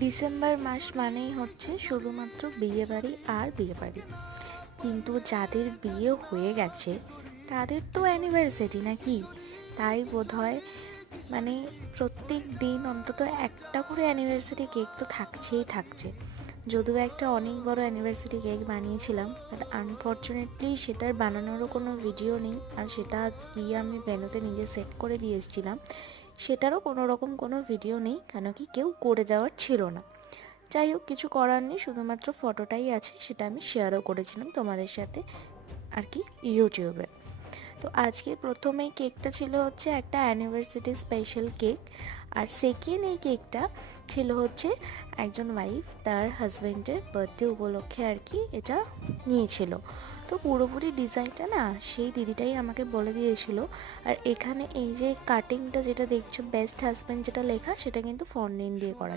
December মাস মানেই হচ্ছে শুধুমাত্র বিয়েবাড়ি আর বিয়েবাড়ি। কিন্তু যাদের বিয়ে হয়ে গেছে তাদের তো অ্যানিভার্সারি নাকি, তাই বোধহয় মানে প্রত্যেক দিন অন্তত একটা করে অ্যানিভার্সারি কেক তো থাকছেই থাকছে। যদিও একটা অনেক বড় অ্যানিভার্সারি কেক বানিয়েছিলাম, বাট আনফর্চুনেটলি সেটার বানানোরও কোনো ভিডিও নেই, আর সেটা দিয়ে আমি ভেন্যুতে নিজে সেট করে দিয়ে এসেছিলাম, সেটারও কোনো রকম কোনো ভিডিও নেই, কেন কি কেউ করে দেওয়ার ছিল না। যাই হোক, কিছু করার নেই, শুধুমাত্র ফটোটাই আছে, সেটা আমি শেয়ারও করেছিলাম তোমাদের সাথে আর কি ইউটিউবে। তো আজকে প্রথমেই কেকটা ছিল হচ্ছে একটা অ্যানিভার্সারি স্পেশাল কেক, আর সেকেন্ড এই কেকটা ছিল হচ্ছে একজন ওয়াইফ তার হাজব্যান্ডের বার্থডে উপলক্ষে আর কি এটা নিয়েছিল। তো পুরোপুরি ডিজাইনটা না সেই দিদিটাই আমাকে বলে দিয়েছিল। আর এখানে এই যে কাটিংটা যেটা দেখছো, বেস্ট হাজব্যান্ড যেটা লেখা, সেটা কিন্তু ফন্ডেন্ট দিয়ে করা,